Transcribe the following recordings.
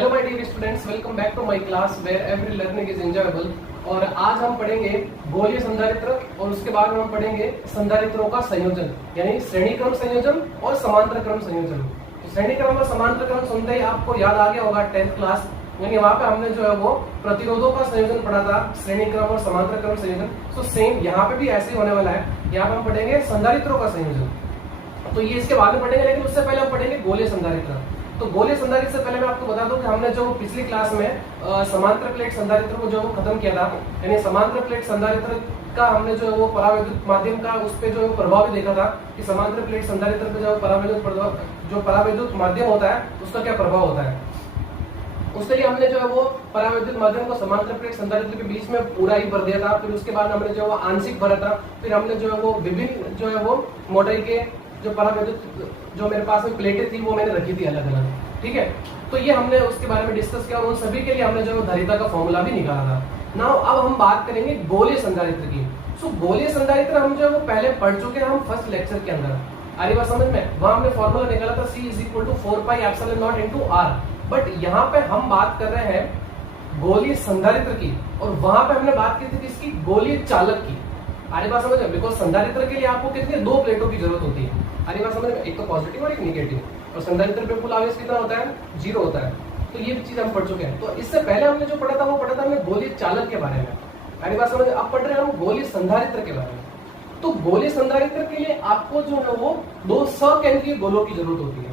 Hello my dear students, welcome back to my class where every learning is enjoyable. और आज हम पढ़ेंगे गोलीय संधारित्र और उसके बाद हम पढ़ेंगे संधारित्रों का संयोजन, यानी श्रेणी क्रम संयोजन और समांतर क्रम संयोजन। तो श्रेणी क्रम और समांतर क्रम सुनते ही आपको याद आ गया होगा 10th क्लास, यानी वहां पे हमने जो है वो प्रतिरोधों का संयोजन पढ़ा था, श्रेणी क्रम और समांतर क्रम संयोजन। तो सेम यहाँ पे भी ऐसे ही होने वाला है। यहाँ पे हम पढ़ेंगे संधारित्रों का संयोजन, तो ये इसके बाद में पढ़ेंगे, लेकिन उससे पहले हम पढ़ेंगे गोलीय संधारित्र। तो गोलीय संधारित्र से पहले मैं आपको बता दूं कि हमने जो पिछली क्लास में समांतर प्लेट संधारित्र को जो खत्म किया था, यानी समांतर प्लेट संधारित्र का हमने जो है वो परावैद्युत माध्यम का उस पे जो प्रभाव भी देखा था कि समांतर प्लेट संधारित्र पे जो परावैद्युत माध्यम होता है उसका क्या प्रभाव होता है। उसके लिए हमने जो है वो परावैद्युत माध्यम को समांतर प्लेट संधारित्र के बीच में पूरा ही भर दिया था। फिर उसके बाद हमने जो है वो आंशिक भरा था। फिर हमने जो है वो विभिन्न जो है वो मोटाई के जो परावैद्युत जो मेरे पास में प्लेटें थी वो मैंने रखी थी अलग अलग, ठीक है। तो ये हमने उसके बारे में डिस्कस किया और उन सभी के लिए हमने जो धारिता का फॉर्मूला भी निकाला था। नाउ अब हम बात करेंगे गोलीय संधारित्र की। सो गोलीय संधारित्र हम जो है वो पहले पढ़ चुके हैं, हम फर्स्ट लेक्चर के अंदर। आ रही बात समझ में? वहां हमने फॉर्मूला निकाला था C = 4πε0 × R। बट यहाँ पे हम बात कर रहे हैं गोलीय संधारित्र की, और वहां पे हमने बात की थी किसकी? गोलीय चालक की। आरी बात समझ में? बिकॉज संधारित्र के लिए आपको कितनी दो प्लेटों की जरूरत होती है। आरी बात समझ में? एक तो पॉजिटिव और एक नेगेटिव, और संधारित्र पे कुल आवेश कितना होता है? 0 होता है। तो ये चीज हम पढ़ चुके हैं। तो इससे पहले हमने जो पढ़ा था वो पढ़ा था हमने गोलीय चालक के बारे में। आरी बात समझ में? अब पढ़ रहे हैं हम गोलीय संधारित्र के बारे में। तो गोलीय संधारित्र के लिए आपको जो है वो दो सकेंद्रीय गोलों की जरूरत होती है।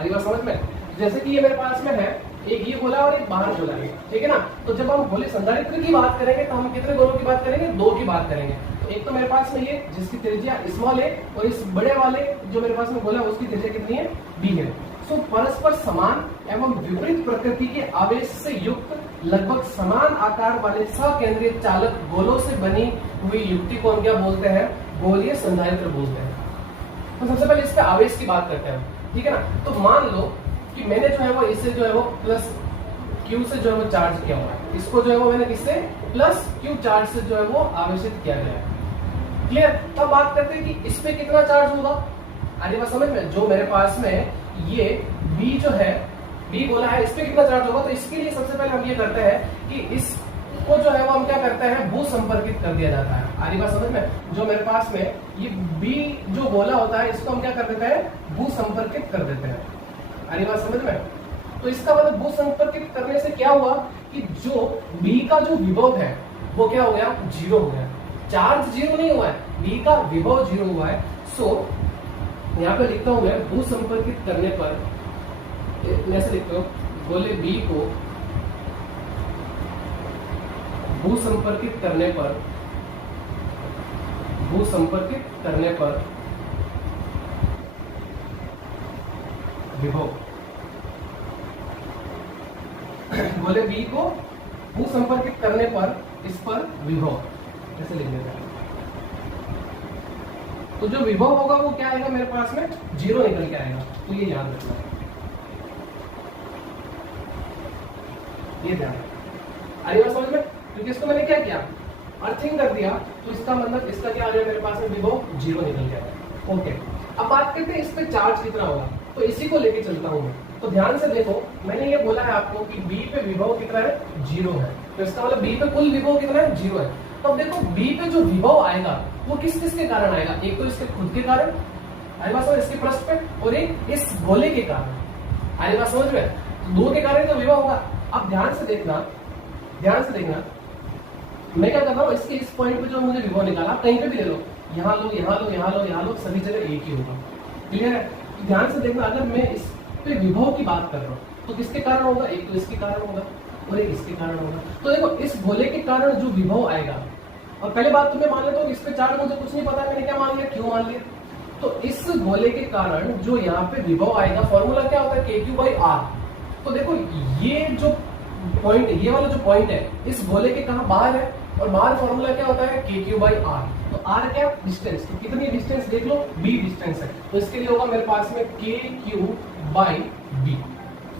आरी बात समझ में? जैसे कि ये मेरे पास में है, एक ये गोला और एक बाहर गोला है, ठीक है ना। तो जब हम गोलीय संधारित्र की बात करेंगे तो हम कितने गोलों की बात करेंगे? दो की बात करेंगे। तो एक तो मेरे पास में ये जिसकी त्रिज्या स्मॉल है, और इस बड़े वाले जो मेरे पास में गोला है उसकी त्रिज्या कितनी है? b है। सो परस्पर समान एवं विपरीत प्रकृति के आवेश से युक्त लगभग समान आकार वाले सकेंद्रीय चालक गोलों से बनी हुई युक्ति को हम क्या बोलते हैं? गोलीय संधारित्र बोलते हैं। तो सबसे पहले इसके आवेश की बात करते हैं, ठीक है ना। तो मान लो कि मैंने जो है वो इसे जो है वो प्लस Q से जो है वो चार्ज किया हुआ है, इसको जो है वो मैंने किससे? प्लस Q चार्ज से जो है वो आवेशित किया गया है। क्लियर? तब बात करते हैं कि इस पे कितना चार्ज होगा। आगे बात समझ में? जो मेरे पास में ये B जो है, B गोला है, इस पे कितना चार्ज होगा। तो इसके लिए सबसे पहले हम ये करते हैं कि इसको जो है वो हम क्या करते हैं? भू संपर्कित कर दिया जाता है। आगे बात समझ में? जो मेरे पास में ये B जो गोला होता है इसको हम क्या कर देते हैं? भू संपर्कित कर देते हैं। आगे बात समझ में? तो इसका मतलब भू संपर्कित करने से क्या हुआ कि जो B का जो विभव है वो क्या हो गया? 0 हो गया। चार्ज 0 नहीं हुआ है, B का विभव 0 हुआ है। सो यहाँ पे लिखता हूं मैं, भू संपर्कित करने पर, ऐसे लिखता हूं, गोले B को भू संपर्कित करने पर विभव, गोले B को भू संपर्कित करने पर इस पर विभव, ऐसे लिखने का। तो जो विभव होगा वो क्या आएगा मेरे पास में? 0 निकल के आएगा। तो ये याद रखना है, ये ध्यान आएगा समझ में? क्योंकि इसको मैंने क्या किया? अर्थिंग कर दिया, तो इसका मतलब इसका क्या आ गया मेरे पास में? विभव 0 निकल के आएगा। ओके, अब बात करते हैं इस पे चार्ज कितना होगा। तो इसी को लेके चलता हूं मैं। तो ध्यान से देखो, मैंने ये बोला है आपको कि B पे विभव कितना है? 0 है। तो इसका मतलब B पे कुल विभव कितना है? 0 है। तो अब देखो B पे जो विभव आएगा वो किस किस के कारण आएगा? एक तो इसके खुद के कारण, आगे बात समझ, इसके पृष्ठ पे, और एक इस गोले के कारण। आगे बात समझ में? तो दो के कारण तो विभव होगा। अब ध्यान से देखना, मैं क्या करता हूँ, इसके इस पॉइंट पे जो मुझे विभव निकाला, कहीं पे भी ले लो, यहाँ लो, यहाँ लो, यहाँ लो, यहाँ लो, सभी जगह एक ही होगा। क्लियर है? तो ध्यान से देखना, अगर मैं इस पे विभव की बात कर रहा हूँ तो किसके कारण होगा? एक तो इसके कारण होगा और एक इसके कारण होगा। तो देखो, इस गोले के कारण जो विभव आएगा, और पहले बात तुम्हें मान लेता हूँ, इस पे चार्ज मुझे कुछ नहीं पता, मैंने क्या मान लिया? क्यों मान लिया। तो इस गोले के कारण जो यहाँ पे विभव आएगा, फॉर्मूला क्या होता है? KQ/R। तो देखो, ये जो पॉइंट, ये वाला जो पॉइंट है, इस गोले के कहा? बाहर है, और बाहर फॉर्मूला क्या होता है? KQ/R। तो R क्या? डिस्टेंस। तो कितनी डिस्टेंस देख लो? B डिस्टेंस है। तो इसके लिए होगा मेरे पास में KQ/B,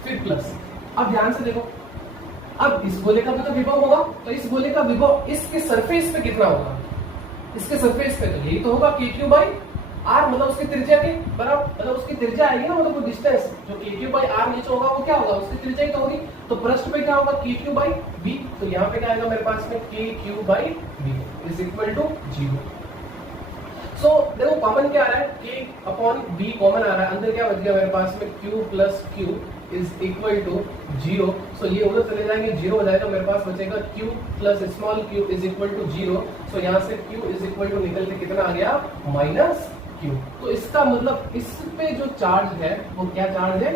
फिर प्लस। अब ध्यान से देखो, अब इस गोले का भी तो विभव होगा, तो इस गोले का विभव इसके सरफेस पे कितना होगा? इसके सरफेस पे तो यही तो होगा KQ/ आर मतलब उसकी त्रिज्या के बराबर, मतलब उसकी त्रिज्या आएगी ना, मतलब डिस्टेंस जो के क्यू बाई आर नीचे होगा वो क्या होगा, उसकी त्रिज्या ही तो होगी। तो पृष्ठ पे क्या होगा, के क्यू बाई बी, तो यहाँ पे क्या आएगा मेरे पास में के Q by B is equal to 0। So देखो कॉमन क्या आ रहा है, के अपॉन बी कॉमन आ रहा है, अंदर क्या बच गया मेरे पास में Q plus Q is equal to 0। So ये उधर चले जाएंगे, 0 हो जाएगा, मेरे पास बचेगा q plus small q is equal to 0। So यहाँ से q इज इक्वल टू निकल के कितना आ गया, माइनस q। तो इसका मतलब इस पे जो चार्ज है वो क्या चार्ज है,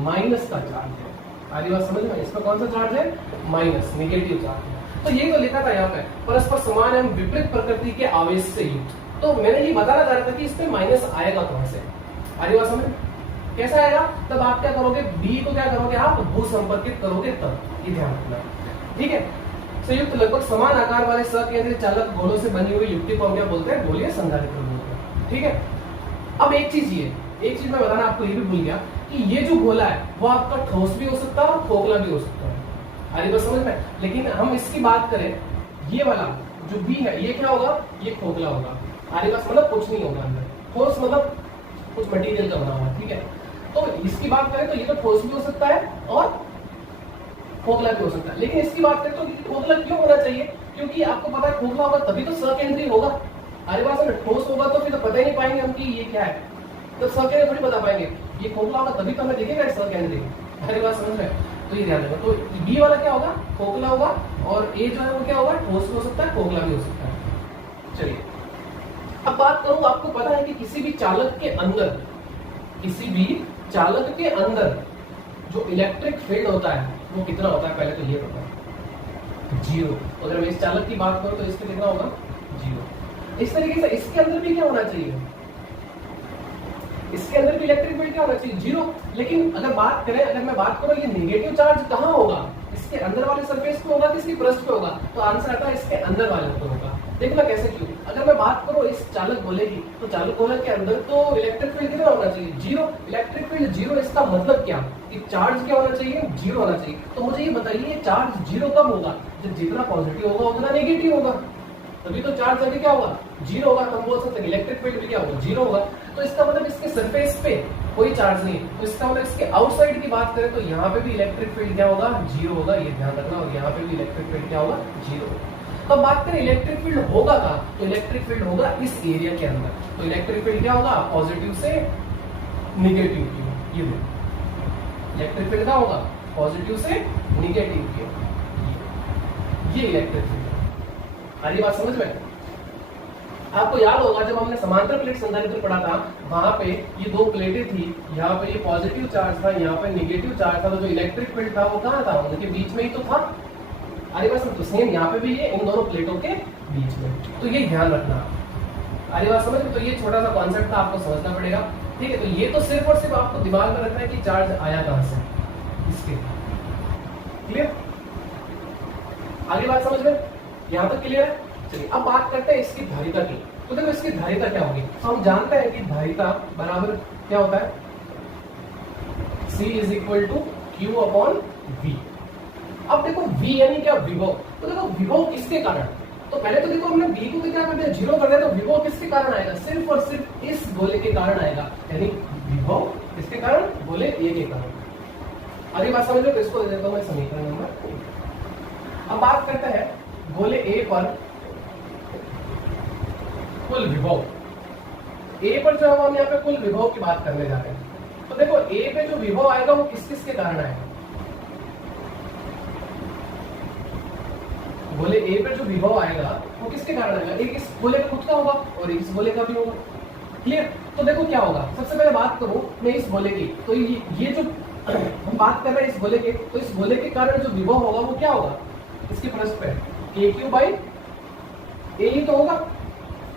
माइनस का चार्ज है। आगे बात समझ में, इसमें कौन सा चार्ज है, माइनस, नेगेटिव चार्ज है। तो ये तो लिखा था यहाँ पे, परस्पर समान एवं विपरीत प्रकृति के आवेश से युक्त। तो मैंने ये बताना चाह रहा था कि इसमें माइनस आएगा कहां से, आगे बात समझ कैसा आएगा, तब आप क्या करोगे, बी को क्या करोगे, आप भू संपर्कित करोगे, तब ये ध्यान रखना, ठीक है। संयुक्त लगभग समान आकार वाले सकेंद्रीय चालक गोलों से बनी हुई युक्ति को हम क्या बोलते हैं, गोलीय संधारित्र बोलते हैं, ठीक है। अब एक चीज मैं बताना आपको ये भी भूल गया कि ये जो गोला है वो आपका ठोस भी हो सकता है और खोखला भी हो सकता है, आगे बात समझ में। लेकिन हम इसकी बात करें, ये वाला जो बी है ये क्या होगा, ये खोखला होगा, आगे बात मतलब कुछ नहीं होगा अंदर, ठोस मतलब कुछ मटेरियल का बना हुआ, ठीक है। तो इसकी बात करें तो ये तो ठोस भी हो सकता है और खोखला भी हो सकता है। लेकिन इसकी बात करें तो खोखला क्यों होना चाहिए, क्योंकि आपको पता है खोखला होगा तभी तो सकेंद्रीय होगा, अरे बात समझ, ठोस होगा तो फिर तो पता ही नहीं पाएंगे हम कि ये क्या है, तो सकेंद्रीय थोड़ी बता पाएंगे, ये खोखला होगा तभी तो हमें दिखेगा सकेंद्रीय, अरे बात समझ रहे, तो ये ध्यान रखना। तो बी वाला क्या होगा, खोखला होगा, और ए जो है वो क्या होगा, ठोस भी हो सकता है, खोखला भी हो सकता है। चलिए अब बात करूं, आपको पता है कि किसी भी चालक के अंदर जो इलेक्ट्रिक फील्ड होता है वो कितना होता है, पहले तो ये पता है 0। अगर मैं इस चालक की बात करूं तो इसके कितना होगा, 0। इस तरीके से इसके अंदर भी क्या होना चाहिए, इसके अंदर भी इलेक्ट्रिक फील्ड क्या होना चाहिए, 0। लेकिन अगर मैं बात करूं ये नेगेटिव चार्ज कहां होगा, इसके अंदर वाले सरफेस पे होगा कि इसके पृष्ठ पे होगा, तो आंसर आता है इसके अंदर वाले पे होगा। देखना कैसे, क्यों, अगर मैं बात करूं इस चालक गोले की, तो चालक गोले के अंदर तो इलेक्ट्रिक फील्ड कितना होना चाहिए, 0। इलेक्ट्रिक फील्ड 0, इसका मतलब क्या कि चार्ज क्या होना चाहिए, 0 होना चाहिए। तो मुझे ये बताइए चार्ज 0 कब होगा, जब जितना पॉजिटिव होगा उतना नेगेटिव होगा, तभी तो चार्ज अभी क्या होगा, 0 होगा। तो हम बोल सकते हैं इलेक्ट्रिक फील्ड भी क्या होगा, 0 होगा। तो इसका मतलब इसके सरफेस पे कोई चार्ज नहीं, तो इसका मतलब इसके आउटसाइड की बात करें तो यहाँ पे भी इलेक्ट्रिक फील्ड क्या होगा, 0 होगा, ये ध्यान रखना। और यहाँ पे भी इलेक्ट्रिक फील्ड क्या होगा, 0। तो बात करें इलेक्ट्रिक फील्ड होगा कहाँ, तो इलेक्ट्रिक फील्ड होगा इस एरिया के अंदर। तो इलेक्ट्रिक फील्ड क्या होगा, पॉजिटिव से निगेटिव की, ये इलेक्ट्रिक फील्ड क्या होगा, पॉजिटिव से निगेटिव की, ये इलेक्ट्रिक फील्ड। आगे बात समझ में, आपको याद होगा जब हमने समांतर प्लेट संधारित्र पढ़ा था, वहां पे ये दो प्लेटें थी, यहाँ पे ये पॉजिटिव चार्ज था, यहाँ पे नेगेटिव चार्ज था, तो जो इलेक्ट्रिक फील्ड था वो कहाँ था, उनके बीच में ही तो था। अरे बस तो सेम यहाँ पे भी ये इन दोनों प्लेटों के बीच में, तो ये ध्यान रखना। अरे बात समझ में, तो ये छोटा सा कॉन्सेप्ट था, आपको समझना पड़ेगा, ठीक है। तो ये तो सिर्फ और सिर्फ आपको दिमाग में रखना है कि चार्ज आया कहां से, इसके, क्लियर। आगे बात समझ में, यहाँ तक क्लियर है। चलिए अब बात करते हैं इसकी धारिता की। तो देखो इसकी धारिता क्या होगी, तो हम जानते हैं कि धारिता बराबर क्या होता है, C is equal to Q upon V। अब देखो V यानी क्या, विभव। तो देखो विभव किसके कारण, तो पहले तो देखो हमने V को क्या कर दिया, 0 कर दिया, तो विभव किसके कारण आएगा, सिर्फ और सिर्फ इस गोले के कारण आएगा, यानी विभव किसके कारण, गोले A के कारण। आगे बात समझ लो, तो इसको दे देता हूं मैं समीकरण नंबर। अब बात करते हैं गोले A पर कुल विभव। A पर जो हम यहाँ पे कुल विभव की बात करने जा रहे हैं, तो देखो A पे जो विभव आएगा वो किस किस के कारण आएगा, गोले A पे जो विभव आएगा वो किसके कारण आएगा, एक इस गोले का खुद का होगा और एक इस गोले का भी होगा, क्लियर। तो देखो क्या होगा, सबसे पहले बात करूं मैं इस गोले की, तो ये जो हम बात कर रहे हैं इस गोले के, तो इस गोले के कारण जो विभव होगा वो क्या होगा, इसके पृष्ठ पे KQ बाई A ही तो होगा।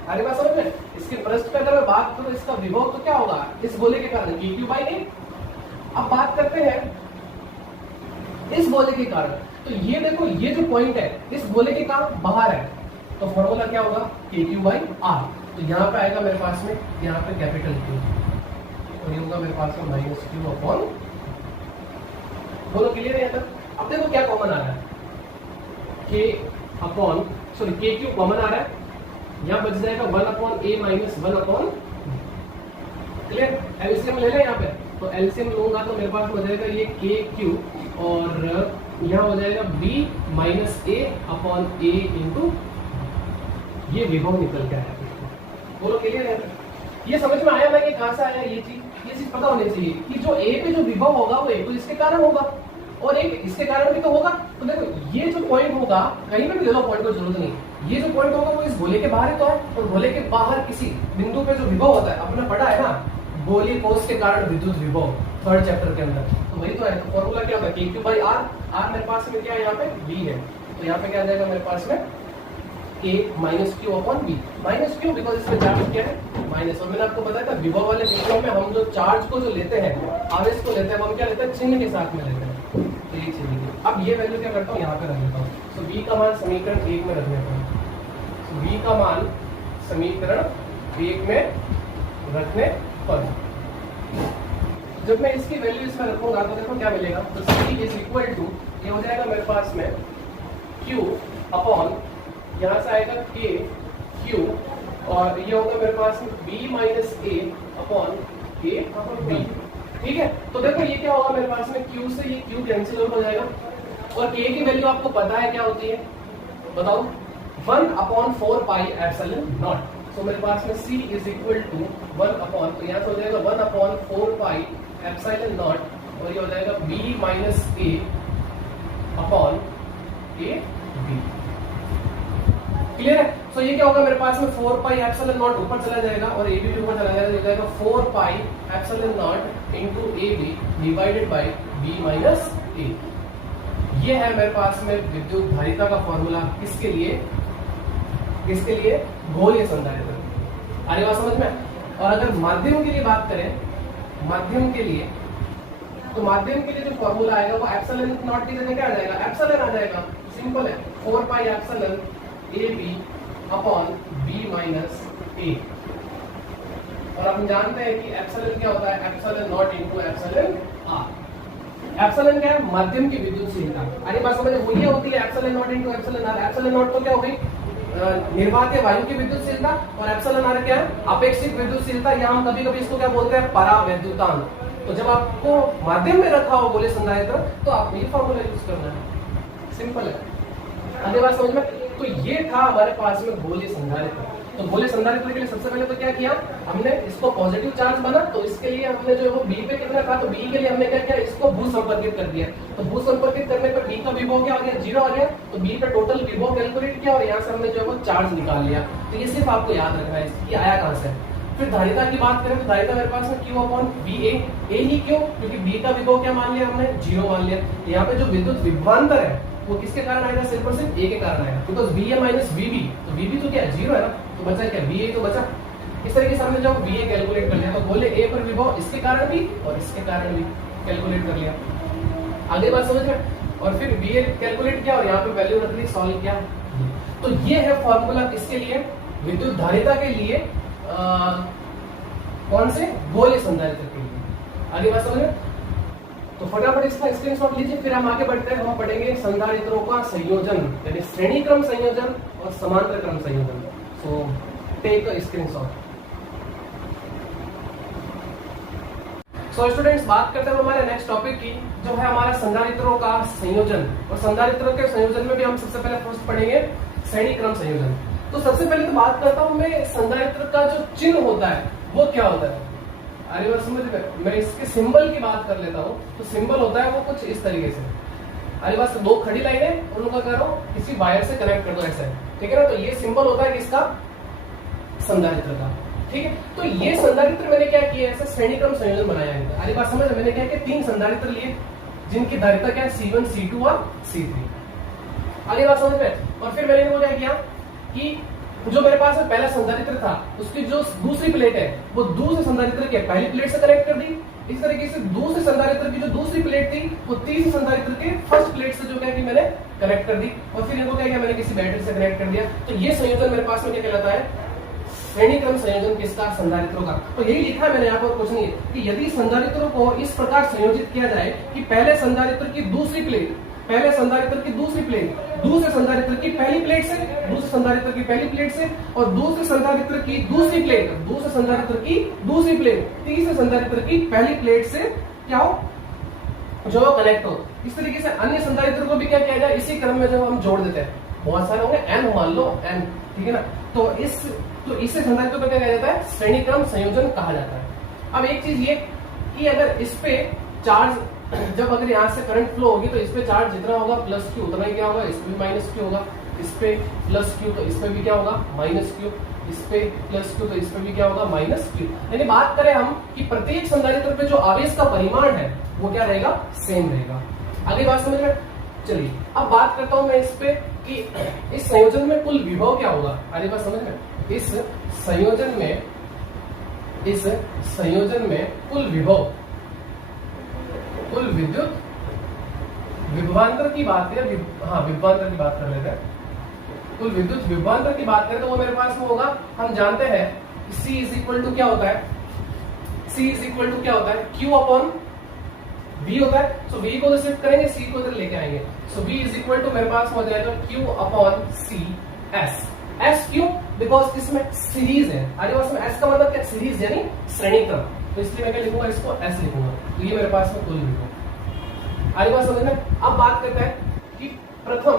अरे बात समझ में, इसके पृष्ठ पे अगर मैं बात करूं इसका विभव तो क्या होगा, इस गोले के कारण KQ बाई A। अब बात करते हैं इस गोले के कारण, तो ये देखो ये जो पॉइंट है इस गोले के कारण बाहर है, तो फॉर्मूला क्या होगा, KQ बाई R। तो यहाँ पे आएगा मेरे पास में, यहाँ पे कैपिटल Q, और ये होगा मेरे पास में माइनस Q अपॉन, दोनों क्लियर है यहाँ तक। अब देखो क्या कॉमन आ रहा है, KQ कॉमन आ रहा है, यहाँ बच जाएगा 1 upon A minus 1 upon, clear? LCM ले लें यहाँ पे, तो एलसीएम लूंगा तो मेरे पास हो जाएगा ये के क्यू और यहाँ हो जाएगा बी माइनस ए अपॉन ए इंटू ये विभव निकल के आया। बोलो क्लियर है? ये समझ में आया ना कि कहां से आया ये चीज पता होनी चाहिए कि जो ए पे जो विभव होगा वो ए तो इसके कारण होगा और एक इसके कारण भी तो होगा। तो देखो ये जो पॉइंट होगा कहीं पे भी ले लो, पॉइंट को जरूरत नहीं, ये जो पॉइंट होगा वो इस गोले के बाहर है तो है, और गोले के बाहर किसी बिंदु पे जो विभव होता है आपने पढ़ा है ना, गोलीय कोष के कारण विद्युत विभव, थर्ड चैप्टर के अंदर, तो वही तो है। तो फॉर्मूला क्या होता है Q बाई R, R मेरे पास में क्या है यहाँ पे V है, तो यहाँ पे क्या आ जाएगा मेरे पास में K minus Q upon B, minus Q because इसमें चार्ज क्या है माइनस, और मैंने आपको बताया था विभव वाले विषयों में हम जो चार्ज को जो लेते हैं, आवेश को लेते हैं, हम क्या लेते हैं चिन्ह के साथ में लेते हैं। तो ये चीज अब ये वैल्यू क्या करता हूँ यहाँ पे रख लेता हूँ, तो V का मान समीकरण 1 में रख लेता हूँ, V का मान समीकरण 1 में रखने पर जब मैं इसकी वैल्यू इसमें रखूंगा तो देखो क्या मिलेगा, तो C इज इक्वल टू ये हो जाएगा मेरे पास में Q अपॉन यहाँ से आएगा K Q और ये होगा मेरे पास में B minus A upon K B। ठीक है, तो देखो ये क्या होगा मेरे पास में Q से ये Q कैंसिल आउट हो जाएगा और K की वैल्यू आपको पता है क्या होती है बताओ, 1 अपॉन 4 पाई एप्सिलॉन नॉट। तो मेरे पास में C is equal to 1 upon, तो यहाँ से हो जाएगा 1 अपॉन 4 पाई एप्सिलॉन नॉट और ये हो जाएगा B minus A upon A B। Clear है? तो ये क्या होगा मेरे पास में 4 पाई एप्सिलॉन नॉट ऊपर चला जाएगा और AB भी ऊपर चला जाएगा, हो जाएगा 4 pi epsilon not into AB divided by B minus A। ये है मेरे पास में विद्युत धारिता का फॉर्मूला, किसके लिए? किसके लिए? गोलीय संधारित्र। अरे बात समझ में? और अगर माध्यम के लिए बात करें, माध्यम के लिए, तो माध्यम के लिए जो फॉर्मूला आएगा वो एप्सिलॉन नॉट की जगह क्या आ जाएगा, एप्सिलॉन आ जाएगा। सिंपल है, 4 pi epsilon AB upon B minus A। और हम जानते हैं कि एप्सिलॉन क्या होता है, epsilon not into epsilon R। Epsilon क्या है? माध्यम की विद्युतशीलता। अरे बात समझ, वो ये होती है epsilon not into epsilon R। Epsilon not तो क्या हो गई, निर्वात वायु की विद्युतशीलता, और एप्सिलॉन R क्या है, अपेक्षित विद्युतशीलता, या हम कभी कभी इसको क्या बोलते हैं, परावैद्युतांक। तो जब आपको माध्यम में रखा हो गोलीय संधारित्र तो आप ये फॉर्मूला यूज करना है, सिंपल है। आगे बात समझ में? तो ये था हमारे पास में गोलीय संधारित्र। तो गोलीय संधारित्र के लिए सबसे पहले तो क्या किया हमने, इसको पॉजिटिव चार्ज बना, तो इसके लिए हमने जो वो B पे कितना था, तो B के लिए हमने क्या किया, इसको भू संपर्कित कर दिया। तो भू संपर्कित करने पर B का विभव क्या हो गया, 0 आ गया, तो B पे टोटल विभव कैलकुलेट किया और यहाँ से हमने जो वो चार्ज निकाल लिया। तो ये सिर्फ आपको याद रखना है कि आया कहाँ से। फिर धारिता की बात करें तो धारिता मेरे पास में Q अपॉन BA, A ही क्यों, क्योंकि B का विभव क्या मान लिया हमने, 0 मान लिया। यहाँ पे जो विद्युत विभवांतर है वो किसके कारण आएगा, सिर्फ और सिर्फ A के कारण आएगा, बिकॉज BA माइनस VB, तो VB तो क्या है, 0 है ना, तो बचा क्या, BA तो बचा। इस तरीके से हमने जब BA कैलकुलेट कर लिया तो बोले A पर विभव इसके कारण भी और इसके कारण भी कैलकुलेट कर लिया। आगे बात समझ में? और फिर BA कैलकुलेट किया और यहाँ पे वैल्यू रख ली, सॉल्व किया। तो ये है फॉर्मूला किसके लिए, विद्युत धारिता के लिए, कौन से, गोलीय संधारित्र के लिए। आगे बात समझ में? तो फटाफट इसका स्क्रीनशॉट लीजिए, फिर हम आगे बढ़ते हैं। हम पढ़ेंगे संधारित्रों का संयोजन, यानी श्रेणी क्रम संयोजन और समांतर क्रम संयोजन। So take a screenshot. So students, बात करते हैं हमारे नेक्स्ट टॉपिक की, जो है हमारा संधारित्रों का संयोजन। और संधारित्रों के संयोजन में भी हम सबसे पहले फर्स्ट पढ़ेंगे श्रेणी क्रम संयोजन। तो सबसे पहले तो बात करता हूं मैं, संधारित्र का जो चिन्ह होता है वो क्या होता है। अरे बात समझ में? मैं इसके सिंबल की बात कर लेता हूँ। तो सिंबल होता है वो कुछ इस तरीके से, अरे बस 2 खड़ी लाइनें और उनका करो किसी वायर से कनेक्ट कर दो ऐसे, ठीक है ना। तो ये सिंबल होता है किसका, संधारित्र का, ठीक है। तो ये संधारित्र मैंने क्या किया, ऐसे श्रेणी क्रम संयोजन बनाया है। अरे बात समझ, मैंने क्या किया, 3 संधारित्र लिए जिनकी धारिता क्या है, C1, C2 और C3। आगे बात समझ में? और फिर मैंने इनको क्या किया कि जो मेरे पास में पहला संधारित्र था उसकी जो दूसरी प्लेट है वो दूसरे संधारित्र के पहली प्लेट से कनेक्ट कर दी। इस तरीके से दूसरे संधारित्र की जो दूसरी प्लेट थी वो तीसरे संधारित्र के फर्स्ट प्लेट से जो क्या कि मैंने कनेक्ट कर दी, और फिर इनको क्या किया, मैंने किसी बैटरी से कनेक्ट कर दिया। तो ये संयोजन मेरे पास में क्या कहलाता है, श्रेणी क्रम संयोजन किसका, संधारित्रों का। तो यही लिखा है मैंने यहाँ पर, कुछ नहीं है, कि यदि संधारित्रों को इस प्रकार संयोजित किया जाए कि पहले संधारित्र की दूसरी प्लेट पहले संधारित्र की दूसरी प्लेट दूसरे संधारित्र की पहली प्लेट से, दूसरे संधारित्र की पहली प्लेट से, और दूसरे संधारित्र की दूसरी प्लेट, दूसरे संधारित्र की दूसरी प्लेट तीसरे संधारित्र की पहली प्लेट से क्या हो, जो कनेक्ट हो। इस तरीके से अन्य संधारित्र को भी क्या किया जाए, इसी क्रम में जब हम जोड़ देते हैं, बहुत सारे होंगे, n मान लो n, ठीक है ना, तो इससे संधारित्र को क्या कहा जाता है, श्रेणी क्रम संयोजन कहा जाता है। अब एक चीज ये कि अगर इस पे चार्ज, जब अगर यहाँ से करंट फ्लो होगी तो इस पे चार्ज जितना होगा प्लस क्यू उतना ही क्या होगा, इस पे भी माइनस क्यू होगा, इस पे प्लस क्यू तो इस पे भी क्या होगा माइनस क्यू, इस पे प्लस क्यू तो इस पे भी क्या होगा माइनस क्यू। यानी बात करें हम कि प्रत्येक संधारित्र पे जो आवेश का परिमाण है वो क्या रहेगा, सेम रहेगा। अगली बात समझ में, चलिए अब बात करता हूं मैं इस पे कि इस संयोजन में कुल विभव क्या होगा। अगली बात समझ में, इस संयोजन में कुल विभव, कुल विद्युत विभवांतर की बात करें, विभवांतर की बात कर लेते हैं। कुल विद्युत विभवांतर की बात करें तो वो मेरे पास में होगा, हम जानते हैं C इज इक्वल टू क्या होता है, C इज इक्वल टू क्या होता है, Q अपॉन V होता है। सो V को तो शिफ्ट करेंगे, C को इधर लेके आएंगे, सो V इज इक्वल टू मेरे पास हो जाएगा Q upon C S। S क्यों, बिकॉज इसमें सीरीज है, आगे में S का मतलब क्या, सीरीज यानी श्रेणी क्रम, तो इसलिए मैं क्या लिखूंगा, इसको S लिखूंगा। तो ये मेरे पास में कुल विभव। आगे बात समझ में। अब बात करते हैं कि प्रथम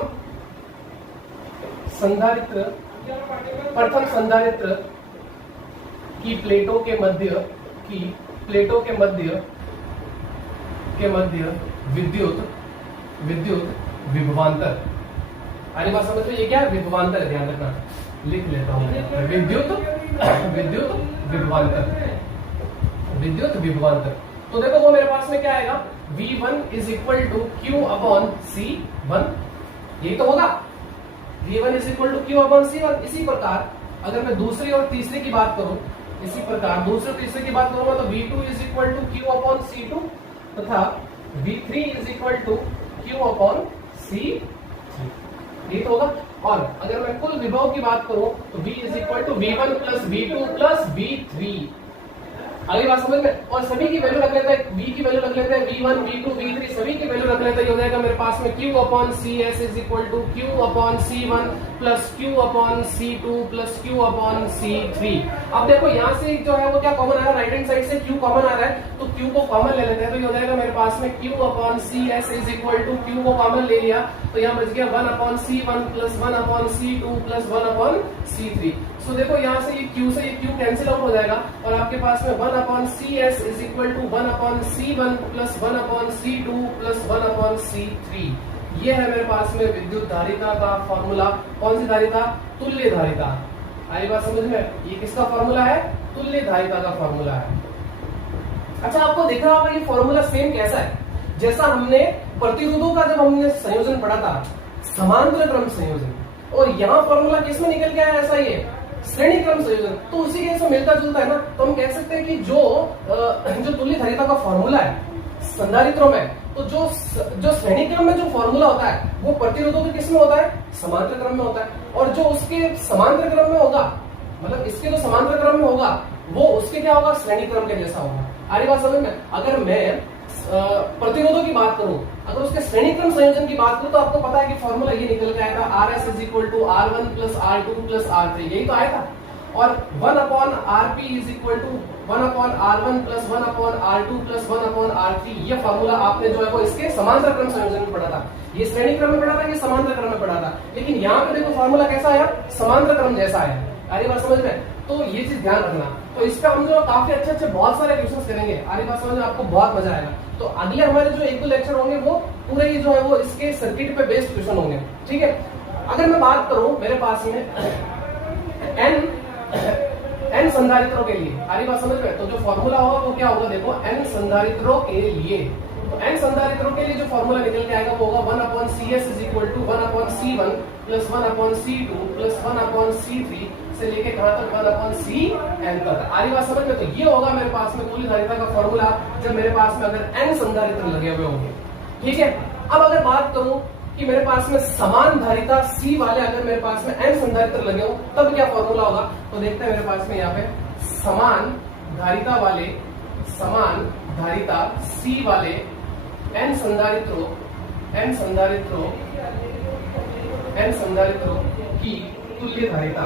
संधारित्र की प्लेटों के मध्य विद्युत विभवांतर। आगे बात समझ में, ये क्या है, विभवांतर है, ध्यान रखना, लिख लेता हूं, विद्युत विभवांतर। तो देखो वो मेरे पास में क्या आएगा, V1 is equal to Q upon C1, यही तो होगा, V1 is equal to Q upon C1। इसी प्रकार अगर मैं दूसरी और तीसरी की बात करूं, इसी प्रकार दूसरे और तीसरे की बात करूंगा तो V2 is equal to Q upon C2 तथा V3 is equal to Q upon C3, ये तो होगा। और अगर मैं कुल विभव की बात करूं तो V is equal to V1 plus V2 plus V3। अगली बात समझ में, और सभी की वैल्यू रख लेते हैं, V की वैल्यू रख लेते हैं, V1 V2 V3 सभी की वैल्यू रख लेते हैं, ये हो जाएगा मेरे पास में Q upon CS is equal to Q upon C1 plus Q upon C2 plus Q upon C3। अब देखो यहाँ से जो है वो क्या कॉमन आ रहा है, राइट हैंड साइड से Q कॉमन आ रहा है, तो Q को कॉमन ले लेते हैं, तो ये हो जाएगा मेरे पास में Q upon CS is equal to Q को कॉमन ले लिया तो यहाँ बच गया 1 upon C1 plus 1 upon C2 plus 1 upon C3। So देखो यहाँ से ये Q से ये Q कैंसिल आउट हो जाएगा और आपके पास में 1 upon CS is equal to 1 upon C1 plus 1 upon C2 plus 1 upon C3। ये है मेरे पास में विद्युत धारिता का फॉर्मूला। कौन सी धारिता, तुल्य धारिता। आई बात समझ में, ये किसका फॉर्मूला है, तुल्य धारिता का फॉर्मूला है। अच्छा आपको दिख रहा होगा ये फॉर्मूला सेम कैसा है, जैसा हमने प्रतिरोधों का जब हमने संयोजन पढ़ा था, समांतर क्रम संयोजन, और यहाँ फॉर्मूला किसमें निकल के आया, ऐसा ही है, श्रेणी क्रम संयोजन। तो उसी के से मिलता जुलता है ना, तो हम कह सकते हैं कि जो तुल्य धारिता का फॉर्मूला है संधारित्रों में, तो जो श्रेणी क्रम में जो फॉर्मूला होता है वो प्रतिरोधों के किस में होता है, समांतर क्रम में होता है, और जो उसके समांतर क्रम में होगा, मतलब इसके जो समांतर क्रम में होगा वो उसके क्या होगा, श्रेणी क्रम के जैसा होगा। आगे बात समझ में। अगर मैं प्रतिरोधों की बात करूं, अगर उसके श्रेणी क्रम संयोजन की बात करूं तो आपको पता है कि फॉर्मूला ये निकल के आया था, RS is equal to R1 plus R2 plus R3, यही तो आया था। और 1 upon RP is equal to 1 upon R1 plus 1 upon R2 plus 1 upon R3, ये फॉर्मूला आपने जो है वो इसके समांतर क्रम संयोजन में पढ़ा था। ये श्रेणी क्रम में पढ़ा था, ये समांतर क्रम में पढ़ा था, लेकिन यहाँ पे देखो फॉर्मूला कैसा आया, समांतर क्रम जैसा आया। आगे बात समझ में, तो ये चीज ध्यान रखना। तो इस पे हम जो काफी अच्छे बहुत सारे क्वेश्चंस करेंगे, आगे बात समझ में, आपको बहुत मजा आएगा। तो अगले हमारे जो 1-2 लेक्चर होंगे वो पूरे ही जो है वो इसके सर्किट पे बेस्ड क्वेश्चन होंगे, ठीक है। अगर मैं बात करूं मेरे पास में n संधारित्रों के लिए, आगे बात समझ में, तो जो फॉर्मूला होगा वो क्या होगा, देखो n संधारित्रों के लिए, तो n संधारित्रों के लिए जो फॉर्मूला निकल के आएगा वो होगा 1 upon CS is equal to 1 upon C1 plus 1 upon C2 plus 1 upon C3 से लेके कहां तक 1 अपॉन Cn तक। आगे बात समझ में, तो ये होगा मेरे पास में तुल्य धारिता का फॉर्मूला जब मेरे पास में अगर n संधारित्र लगे हुए होंगे, ठीक है। अब अगर बात करूं कि मेरे पास में समान धारिता C वाले अगर मेरे पास में n संधारित्र लगे हो तब क्या फॉर्मूला होगा, तो देखते हैं मेरे पास में यहाँ पे समान धारिता C वाले n संधारित्रों n संधारित्रों की तुल्य धारिता।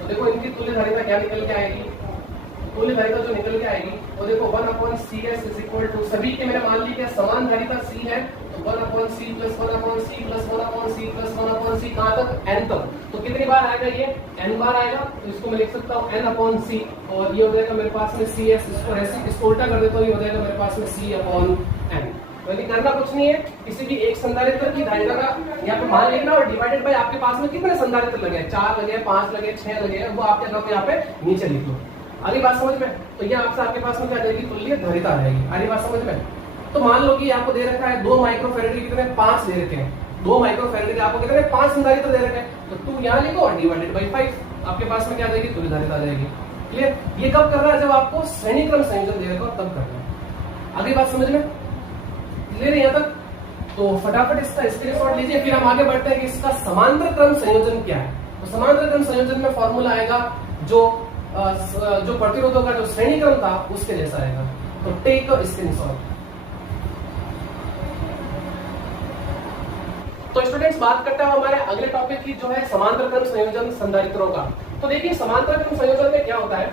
तो देखो इनकी तुल्य धारिता क्या निकल के आएगी, तुल्य धारिता जो निकल के आएगी वो देखो 1/CS इज इक्वल टू, सभी के मैंने मान ली क्या समान धारिता C है, तो 1/C plus 1/C plus 1/C plus 1/C कहाँ तक, n तक। तो कितनी बार आएगा ये, n बार आएगा, तो इसको मैं लिख सकता हूँ n/C, और ये हो जाएगा मेरे पास में CS, इसको उल्टा कर देता हूँ, ये हो जाएगा मेरे पास में C/n। तो करना कुछ नहीं है, किसी भी एक संधारित्र की धारिता का यहाँ पे मान लिखना और डिवाइडेड बाय आपके पास में कितने संधारित्र लगे, 4 लगे, 5 लगे, 6 लगे, वो आपके यहाँ पे नीचे लिख लो। अगली बात समझ में, तो ये आपसे आपके पास में क्या जाएगी, तुल्य धारिता आ जाएगी। अगली बात समझ में, तो मान लो कि आपको दे रखा है 2 माइक्रोफैराड के कितने 5 दे रखे हैं, 2 माइक्रोफैराड के आपको कितने 5 संधारित्र दे रखे हैं, तो 2 यहाँ लिखो और डिवाइडेड बाय 5 आपके पास में क्या आ जाएगी, तुल्य धारिता आ जाएगी। क्लियर। ये कब करना है, जब आपको श्रेणी क्रम संयोजन दे रखा हो तब करना है। अगली बात समझ में क्लियर है यहाँ तक, तो फटाफट इसका स्क्रीनशॉट लीजिए, फिर हम आगे बढ़ते हैं कि इसका समांतर क्रम संयोजन क्या है। तो समांतर क्रम संयोजन में फॉर्मूला आएगा जो प्रतिरोधों का जो श्रेणी क्रम था उसके जैसा आएगा। तो टेक अ स्क्रीनशॉट। तो स्टूडेंट्स बात करते हैं हमारे अगले टॉपिक की, जो है समांतर क्रम संयोजन संधारित्रों का। तो देखिए समांतर क्रम संयोजन में क्या होता है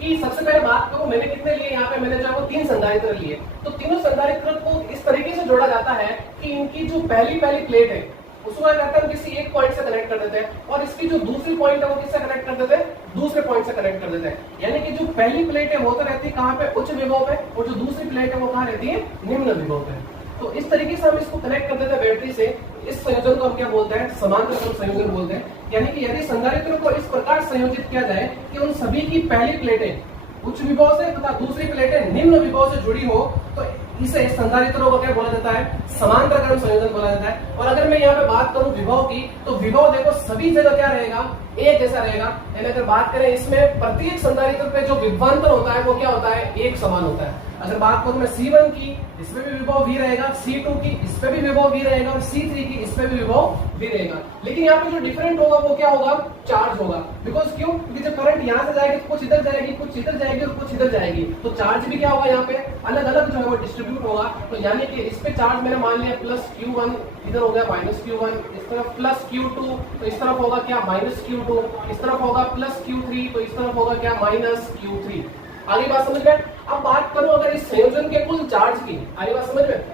कि सबसे पहले बात करूं, मैंने कितने लिए यहाँ पे, मैंने जो है वो 3 संधारित्र लिए। तो तीनों संधारित्र को इस तरीके से जोड़ा जाता है कि इनकी जो पहली प्लेट है उसको क्या करते हैं, हम किसी एक पॉइंट से कनेक्ट कर देते हैं, और इसकी जो दूसरी पॉइंट है वो किससे कनेक्ट कर देते हैं, दूसरे पॉइंट से कनेक्ट कर देते हैं। यानी कि जो पहली प्लेट है वो तो रहती है कहाँ पे, उच्च विभव पे, और जो दूसरी प्लेट है वो कहाँ रहती है, निम्न विभव पे। तो इस तरीके से हम इसको कनेक्ट कर देते हैं बैटरी से। इस संयोजन को हम क्या बोलते हैं, समांतर क्रम संयोजन बोलते हैं। यानी कि यदि संधारित्रों को इस प्रकार संयोजित किया जाए कि उन सभी की पहली प्लेटें उच्च विभव से तथा दूसरी प्लेटें निम्न विभव से जुड़ी हो, तो इसे संधारित्रों को क्या बोला जाता है, समांतर क्रम संयोजन बोला जाता है। और अगर मैं यहाँ पे बात करूं विभव की, तो विभव देखो सभी जगह क्या रहेगा, एक जैसा रहेगा। यानी अगर बात करें इसमें प्रत्येक संधारित्र पे जो विभवांतर होता है वो क्या होता है, एक समान होता है। अगर बात करूं मैं C1 की, इसमें भी विभव V रहेगा, C2 की इसमें भी विभव V रहेगा, और C3 की इसमें भी विभव V रहेगा। लेकिन यहाँ पे जो डिफरेंट होगा वो क्या होगा, चार्ज होगा। बिकॉज क्यों, क्योंकि जब करंट यहाँ से जाएगी तो कुछ इधर जाएगी, कुछ इधर जाएगी और कुछ इधर जाएगी, तो चार्ज भी क्या होगा यहाँ पे अलग अलग जो है वो डिस्ट्रीब्यूट होगा। तो यानी कि इस पे चार्ज मैंने मान लिया +Q1, इधर हो गया -Q1, इस तरफ +Q2, तो इस तरफ होगा क्या -Q2, इस तरफ होगा +Q3, तो इस तरफ होगा क्या -Q3। आगे बात समझ में। अब बात करूं अगर इस संयोजन के कुल चार्ज की, आगे बात समझ में,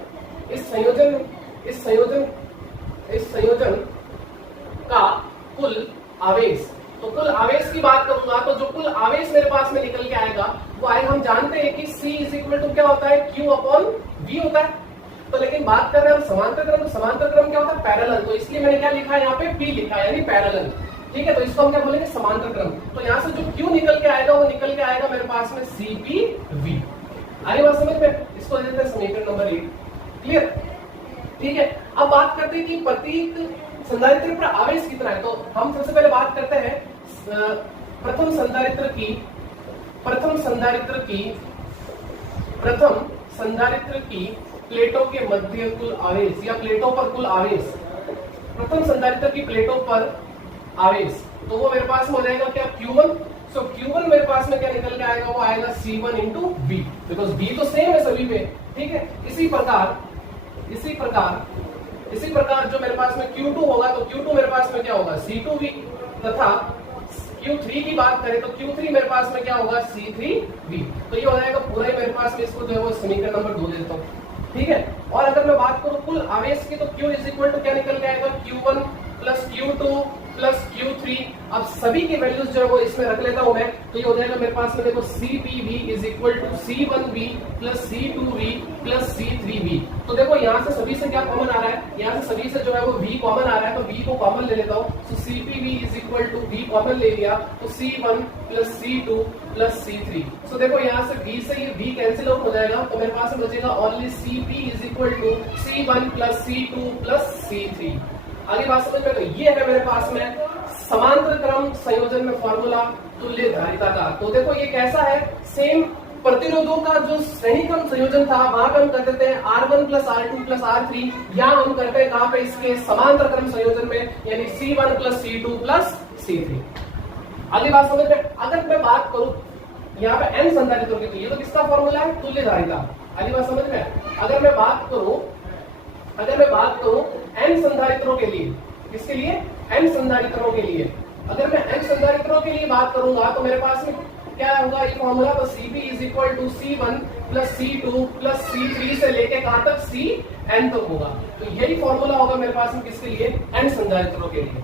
इस संयोजन का कुल आवेश, तो कुल आवेश की बात करूंगा तो जो कुल आवेश मेरे पास में निकल के आएगा वो आएगा, हम जानते हैं कि C = क्या होता है, Q/V होता है। तो लेकिन बात कर रहे हैं हम समांतर क्रम, तो समांतर क्रम क्या होता है, पैरेलल। तो इसलिए मैंने क्या लिखा है यहाँ पे, P लिखा है, यानी पैरेलल। ठीक है, तो इसको हम क्या बोलेंगे, समांतर क्रम। तो यहाँ से जो Q निकल के आएगा वो निकल के आएगा मेरे पास में CPV। आगे बात समझ में, इसको देते हैं समीकरण नंबर 1। क्लियर। ठीक है, अब बात करते हैं कि प्रत्येक संधारित्र पर आवेश कितना है। तो हम सबसे पहले बात करते हैं प्रथम संधारित्र की प्लेटों के मध्य कुल आवेश, या प्लेटों पर कुल आवेश, प्रथम संधारित्र की प्लेटों पर आवेश, तो वो मेरे पास में हो जाएगा क्या, Q1। सो Q1 मेरे पास में क्या निकल के आएगा, वो आएगा C1 × V, बिकॉज V तो सेम है सभी पे। ठीक है, इसी प्रकार जो मेरे पास में Q2 होगा, तो Q2 मेरे पास में क्या होगा, C2V, तथा Q3 की बात करें तो Q3 मेरे पास में क्या होगा, C3V। तो ये हो जाएगा पूरा ही मेरे पास में, इसको जो है वो समीकरण नंबर 2 दे देता हूँ। ठीक है, और अगर मैं बात करूं कुल आवेश की, तो Q = क्या निकल के आएगा, Q1 + Q2 + Q3। अब सभी की वैल्यूज जो है वो इसमें रख लेता हूं मैं, तो ये हो जाएगा मेरे पास में देखो CPV = C1V + C2V + C3V। तो देखो यहाँ से सभी से क्या कॉमन आ रहा है, यहाँ से सभी से जो है वो V कॉमन आ रहा है, तो V को कॉमन ले लेता हूँ। तो CPV = V कॉमन ले लिया, तो C1 + C2 + C3। तो देखो यहाँ से V से ये V कैंसिल आउट हो जाएगा, तो मेरे पास में बचेगा only CP = C1 + C2 + C3। आगे बात समझ में, तो ये है मेरे पास में समांतर क्रम संयोजन में फॉर्मूला तुल्य धारिता का। तो देखो ये कैसा है, सेम प्रतिरोधों का जो श्रेणी क्रम संयोजन था वहां पर हम कर देते हैं R1 + R2 + R3, या हम करते हैं कहां पे, इसके समांतर क्रम संयोजन में, यानी C1 + C2 + C3। अगली बात समझ में, अगर मैं बात करूं यहाँ पे n संधारित्रों की, तो ये तो किसका फॉर्मूला है, तुल्य धारिता। अगली बात समझ में, अगर मैं बात करूं अगर मैं बात करूं n संधारित्रों के लिए, किसके लिए? n संधारित्रों के लिए। अगर मैं n संधारित्रों के लिए बात करूंगा तो मेरे पास में क्या होगा ये फॉर्मूला, तो Cp is equal to C1 plus C2 plus C3 से लेके कहां तक Cn तक होगा। तो यही फॉर्मूला होगा मेरे पास में किसके लिए? n संधारित्रों के लिए।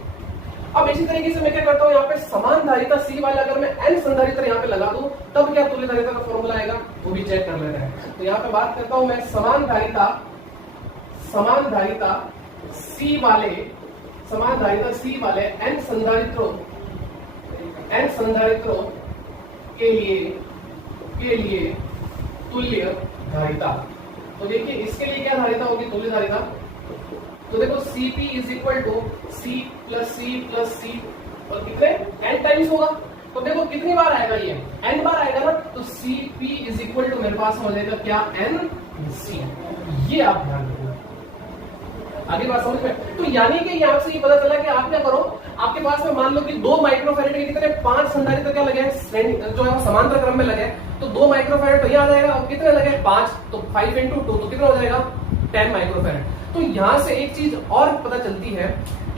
अब इसी तरीके से मैं क्या करता हूं, यहाँ पे समान धारिता C वाला अगर मैं n संधारित्र यहाँ पे लगा दूं तब क्या तुल्य धारिता का फॉर्मूला आएगा, वो भी चेक कर लेते हैं। तो यहाँ पे बात करता हूं मैं समान धारिता C वाले n संधारित्रों के लिए तुल्य धारिता। तो देखिए इसके लिए क्या धारिता होगी? तुल्य धारिता। तो देखो Cp is equal to C plus C और कितने n टाइम्स होगा। तो देखो कितनी बार आएगा ये? n बार आएगा ना। तो Cp इज इक्वल टू मेरे पास हो जाएगा क्या? NC। ये आप ध्यान रखना, आगे बात समझ में। तो यानी कि यहाँ से ये पता चला कि आप क्या करो, आपके पास में मान लो कि 2 माइक्रोफैरेड के कितने 5 संधारित्र क्या लगे हैं, जो है वो समांतर क्रम में लगे। तो 2 माइक्रोफैरेड भैया आ जाएगा, और कितने लगे? 5। तो 5 इंटू 2 तो कितना हो जाएगा? 10 माइक्रोफैरेड। तो यहां से एक चीज और पता चलती है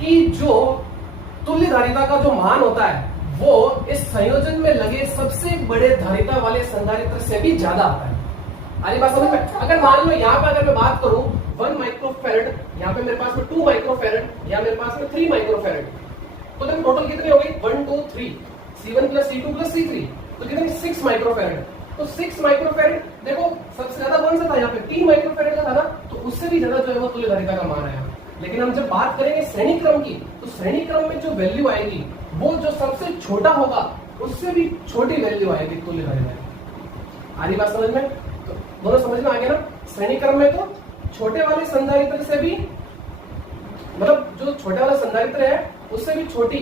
कि जो तुल्य धारिता का जो मान होता है वो इस संयोजन में लगे सबसे बड़े धारिता वाले संधारित्र से भी ज्यादा आता है। आगे बात समझ में। अगर मान लो यहाँ पे अगर मैं बात करूं 1 माइक्रोफैरेड, यहाँ पे मेरे पास में 2 माइक्रोफैरेड, यहाँ मेरे पास में 3 माइक्रोफैरेड, तो देखो टोटल कितनी हो गई? 1 2 3 C1 plus C2 plus C3, तो कितनी? 6 माइक्रोफैरेड। तो 6 माइक्रोफैरेड देखो सबसे ज्यादा कौन सा था यहाँ पे? 3 माइक्रोफैरेड का था ना। तो उससे भी ज्यादा जो है वो तुल्य धारिता का मान आया। लेकिन हम जब बात करेंगे श्रेणी क्रम की, तो श्रेणी क्रम में जो वैल्यू आएगी वो जो सबसे छोटा होगा उससे भी छोटी वैल्यू आएगी तुल्य धारिता की। आधी बात समझ में? तो दोनों समझ में आ गया ना। श्रेणी क्रम में तो छोटे वाले संधारित्र से भी, मतलब जो छोटे वाला संधारित्र है उससे भी छोटी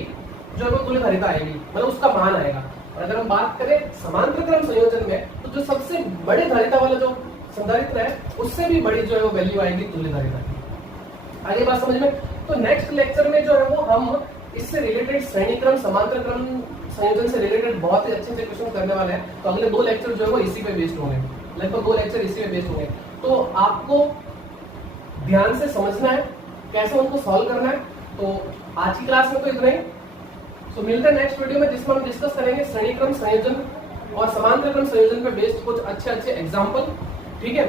जो है वो तुल्य धारिता आएगी, मतलब उसका मान आएगा। और अगर हम बात करें समांतर क्रम संयोजन में, तो जो सबसे बड़े धारिता वाला जो संधारित्र है उससे भी बड़ी जो है वो वैल्यू आएगी तुल्य धारिता की। आगे बात समझ में। तो नेक्स्ट लेक्चर में जो है वो हम इससे रिलेटेड श्रेणी क्रम समांतर क्रम संयोजन से रिलेटेड बहुत ही अच्छे से क्वेश्चन करने वाले हैं। तो अगले 2 लेक्चर जो है वो इसी पे बेस्ड होंगे, लगभग 2 लेक्चर इसी पे बेस्ड होंगे। तो आपको ध्यान से समझना है कैसे उनको सॉल्व करना है। तो आज की क्लास में तो इतना ही। तो मिलते हैं नेक्स्ट वीडियो में, जिसमें हम डिस्कस करेंगे श्रेणी क्रम संयोजन और समांतर क्रम संयोजन पे बेस्ड कुछ अच्छे एग्जाम्पल। ठीक है।